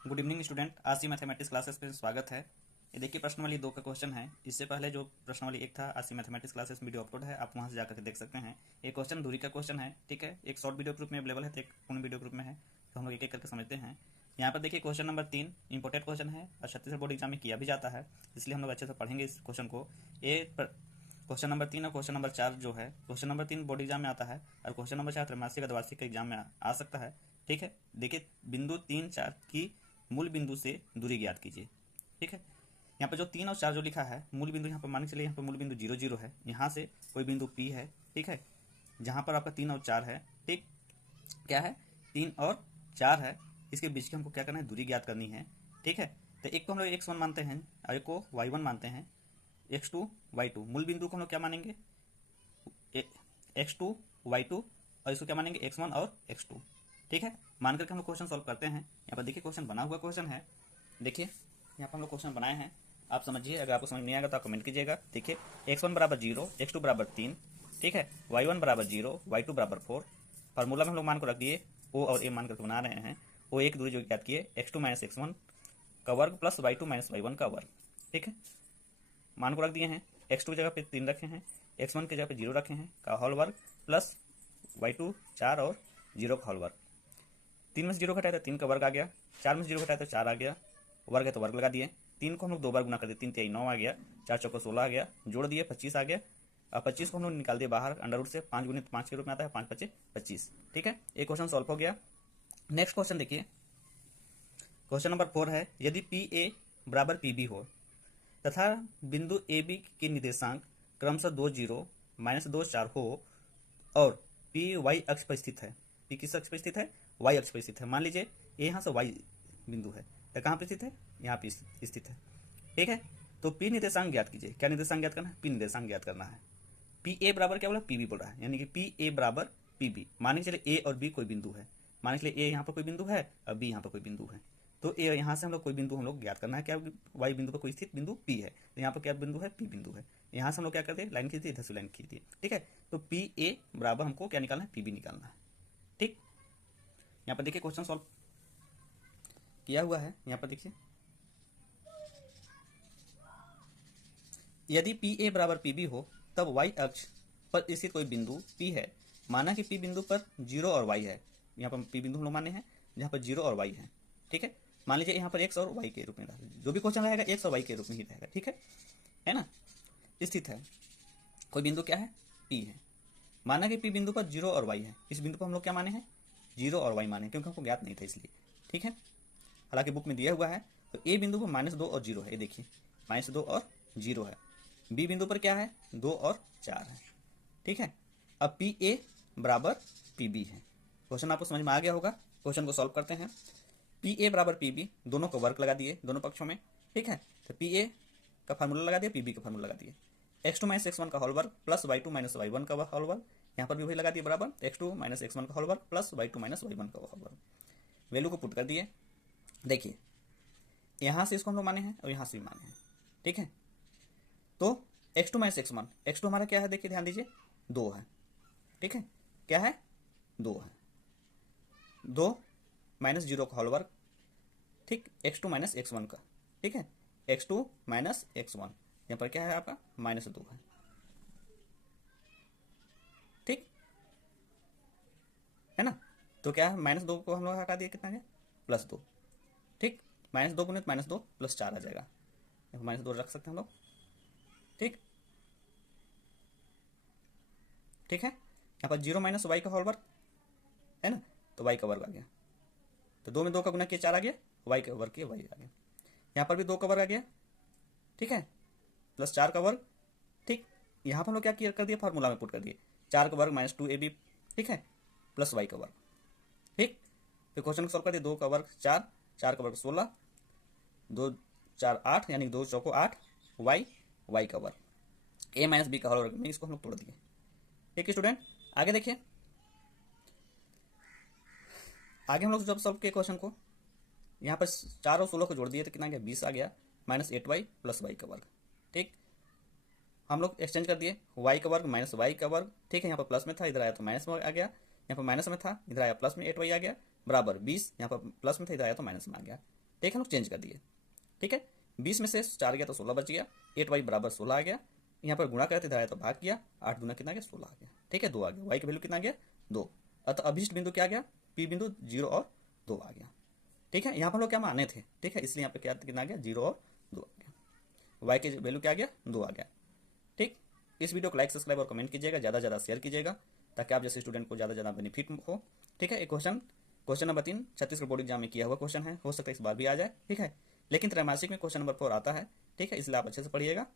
Good evening student, आज की mathematics classes पे स्वागत है। ये देखिए प्रश्न वाली 2 का क्वेश्चन है। इससे पहले जो प्रश्न वाली 1 था, आज की मैथमेटिक्स क्लासेस वीडियो अपलोड है, आप वहाँ से जाकर के देख सकते हैं। ये क्वेश्चन दूरी का क्वेश्चन है, ठीक है। एक शॉर्ट वीडियो ग्रुप में अवेलेबल है, तो एक पूर्ण वीडियो ग्रुप में है, तो हम लोग एक एक करके समझते हैं। यहाँ पर देखिए क्वेश्चन नंबर 3 इंपॉर्टेंट क्वेश्चन है और छत्तीसगढ़ बोर्ड एग्जाम में किया भी जाता है, इसलिए हम लोग अच्छे से पढ़ेंगे इस क्वेश्चन को। ये क्वेश्चन नंबर 3 और क्वेश्चन नंबर 4 जो है, क्वेश्चन नंबर 3 बोर्ड एग्जाम में आता है और क्वेश्चन नंबर 4 त्रैमासिक द्विमासिक के एग्जाम में आ सकता है, ठीक है। देखिए बिंदु 3 4 की मूल बिंदु से दूरी ज्ञात कीजिए, ठीक है। यहाँ पर जो 3 और 4 जो लिखा है मूल बिंदु, यहाँ पर मान के चलिए यहाँ पर मूल बिंदु 0 0 है, यहाँ से कोई बिंदु P है, ठीक है, जहाँ पर आपका 3 और 4 है, ठीक। क्या है, 3 और 4 है, इसके बीच की हमको क्या करना है, दूरी ज्ञात करनी है, ठीक है। तो एक को हम लोग x1 मानते हैं और एक को y1 मानते हैं, x2 y2। मूल बिंदु को हम लोग क्या मानेंगे, x2 y2, और इसको क्या मानेंगे, x1 और x2, ठीक है। मान करके हम लोग क्वेश्चन सॉल्व करते हैं। यहाँ पर देखिए क्वेश्चन बना हुआ क्वेश्चन है, देखिए यहाँ पर हम लोग क्वेश्चन बनाए हैं, आप समझिए। अगर आपको समझ नहीं आएगा तो आप कमेंट कीजिएगा। देखिए x1 बराबर 0, x2 बराबर 3, ठीक है, y1 बराबर 0, y2 बराबर 4। फार्मूला में हम लोग मान को रख दिए, o और a मान करके बना रहे हैं। o एक दूरी जो ज्ञात किए, x2 माइनस x1 का वर्ग प्लस y2 माइनस y1 का वर्ग, ठीक है। मान को रख दिए हैं, x2 की जगह पे 3 रखे हैं, x1 की जगह पे 0 रखे हैं का होल वर्ग प्लस y2 4 और 0 का होल वर्ग। 3 में से 0 घटाया तो 3 का वर्ग आ गया, 4 में से 0 घटाया तो 4 आ गया, वर्ग है तो वर्ग लगा दिए। 3 को हम लोग 2 बार गुना कर दिए, 3 3 9 आ गया, 4 चौको 16 आ गया, जोड़ दिए 25 आ गया। अब 25 को हम लोग निकाल दिए बाहर अंडर रूट से, 5 गुणित 5 के रूप में आता है, 5 5 25, ठीक है। एक क्वेश्चन सॉल्व हो गया। नेक्स्ट क्वेश्चन देखिए, क्वेश्चन नंबर 4 है, यदि पी ए बराबर पी बी हो तथा बिंदु ए बी के निर्देशांक क्रमशः 2 0 माइनस 2 4 हो और पी वाई अक्ष पर स्थित है। पी किस अक्ष पर स्थित है, वाई अक्ष पर स्थित है। मान लीजिए ये यहाँ से वाई बिंदु है, तो कहाँ पर स्थित है, यहाँ पे स्थित है, ठीक है। तो पी निर्देशांक ज्ञात कीजिए। क्या निर्देशांक ज्ञात करना है, पी निर्देशांक ज्ञात करना है। पी ए बराबर क्या बोला, पी बी बोल रहा है, यानी कि पी ए बराबर पी बी। मान के चलिए ए और बी कोई बिंदु है, मान के चलिए ए यहाँ पर कोई बिंदु है और बी यहाँ पर कोई बिंदु है। तो ए यहाँ से हम लोग कोई बिंदु हम लोग ज्ञात करना है, क्या वाई बिंदु पर कोई स्थित बिंदु पी है, तो यहाँ पर क्या बिंदु है, पी बिंदु है। यहाँ से हम लोग क्या करते हैं, लाइन खींचते, इधर से लाइन खींच दिए, ठीक है। तो पी ए बराबर हमको क्या निकालना है, पी बी निकालना है, ठीक। यहाँ पर देखिए क्वेश्चन सॉल्व किया हुआ है। यहाँ पर देखिए, यदि पी ए बराबर पी बी हो तब वाई अक्ष पर स्थित कोई बिंदु पी है। माना कि पी बिंदु पर 0 और वाई है, यहाँ पर पी बिंदु हम लोग माने हैं जहाँ पर 0 और वाई है, ठीक है। मान लीजिए यहाँ पर एक्स और वाई के रूप में रहेगा, जो भी क्वेश्चन रहेगा एक्स और वाई के रूप में ही रहेगा, ठीक है ना। स्थित है कोई बिंदु, क्या है, पी है। माना कि पी बिंदु पर 0 और वाई है, इस बिंदु पर हम लोग क्या माने हैं, 0 और वाई माने, क्योंकि हमको ज्ञात नहीं था इसलिए, ठीक है। हालांकि बुक में दिया हुआ है। तो ए बिंदु पर -2 और 0 है, ये देखिए -2 और 0 है। बी बिंदु पर क्या है, 2 और 4 है, ठीक है। अब पी ए बराबर पी बी है। क्वेश्चन आपको समझ में आ गया होगा। क्वेश्चन को सॉल्व करते हैं। पी ए बराबर पी बी, दोनों को वर्ग लगा दिए दोनों पक्षों में, ठीक है। तो पी ए का फार्मूला लगा दिया, पी बी का फार्मूला लगा दिए। x2 माइनस x1 का होल वर्ग प्लस y2 माइनस y1 का होल वर्ग, यहाँ पर भी वही लगा दिए बराबर, x2 माइनस x1 का होल वर्ग प्लस y2 माइनस y1 का होल वर्ग। वैल्यू को पुट कर दिए। देखिए यहाँ से इसको हम लोग माने हैं और यहाँ से भी माने हैं, ठीक है। तो x2 माइनस x1, x2 हमारा क्या है, देखिए ध्यान दीजिए 2 है, ठीक है। क्या है, 2 है, 2 माइनस 0 का होल वर्ग, ठीक, x2 माइनस x1 का, ठीक है। x2 माइनस x1, यहाँ पर क्या है आपका -2 है, ठीक है ना। तो क्या है, -2 को हम लोग हटा दिए, कितना है, +2, ठीक। -2 गुणित -2 प्लस 4 आ जाएगा, -2 रख सकते हैं हम लोग, ठीक, ठीक है। यहाँ पर 0 माइनस वाई का होल वर्ग है ना, तो वाई का वर्ग आ गया। तो 2 में 2 का गुना किया 4 आ गया, वाई का वर्ग किया वाई आ गया। यहाँ पर भी 2 का वर्ग आ गया, ठीक है, प्लस 4 का वर्ग, ठीक। यहाँ पर हम लोग क्या किया कर दिया, फार्मूला में पुट कर दिए, 4 का वर्ग माइनस 2ab, ठीक है, प्लस वाई का वर्ग, ठीक। फिर क्वेश्चन को सॉल्व कर दिया, 2 का वर्ग 4, 4 का वर्ग 16, 2 4 8, यानी 2 चौको 8, वाई का वर्ग, a माइनस बी का होल वर्ग में इसको हम लोग तोड़ दिए, ठीक है स्टूडेंट। आगे देखिए, आगे हम लोग जब सॉल्व किए क्वेश्चन को, यहाँ पर 4 और 16 को जोड़ दिए तो कितना गया, 20 आ गया, -8y प्लस वाई का वर्ग, ठीक। हम लोग एक्सचेंज कर दिए, y का वर्ग माइनस वाई का वर्ग, ठीक है। यहाँ पर प्लस में था, इधर आया तो माइनस में आ गया, यहाँ पर माइनस में था, इधर आया प्लस में 8y आ गया, बराबर 20, यहाँ पर प्लस में था, इधर आया तो माइनस में आ गया। ठीक है, हम लोग चेंज कर दिए। ठीक है, 20 में से 4 गया तो 16 बच गया, 8y बराबर 16 आ गया। यहाँ पर गुणा करते था तो भाग किया, 8 गुना कितना गया 16 आ गया। ठीक है, 2 आ गया, y की वैल्यू कितना गया 2। अतः अभिष्ट बिंदु क्या गया, पी बिंदु 0 और 2 आ गया। ठीक है, यहाँ पर हम लोग क्या माने थे, ठीक है, इसलिए यहाँ पे क्या कितना आ गया 0 और 2 आ गया। वाई की वैल्यू क्या आ गया 2 आ गया। ठीक, इस वीडियो को लाइक सब्सक्राइब और कमेंट कीजिएगा, ज़्यादा से ज़्यादा शेयर कीजिएगा ताकि आप जैसे स्टूडेंट को ज़्यादा से ज़्यादा बेनिफिट हो। ठीक है, एक question number 3 Chhattisgarh board exam में किया हुआ क्वेश्चन है, हो सकता है इस बार भी आ जाए। ठीक है, लेकिन त्रैमासिक में क्वेश्चन नंबर 4 आता है। ठीक है, इसलिए आप अच्छे से पढ़िएगा।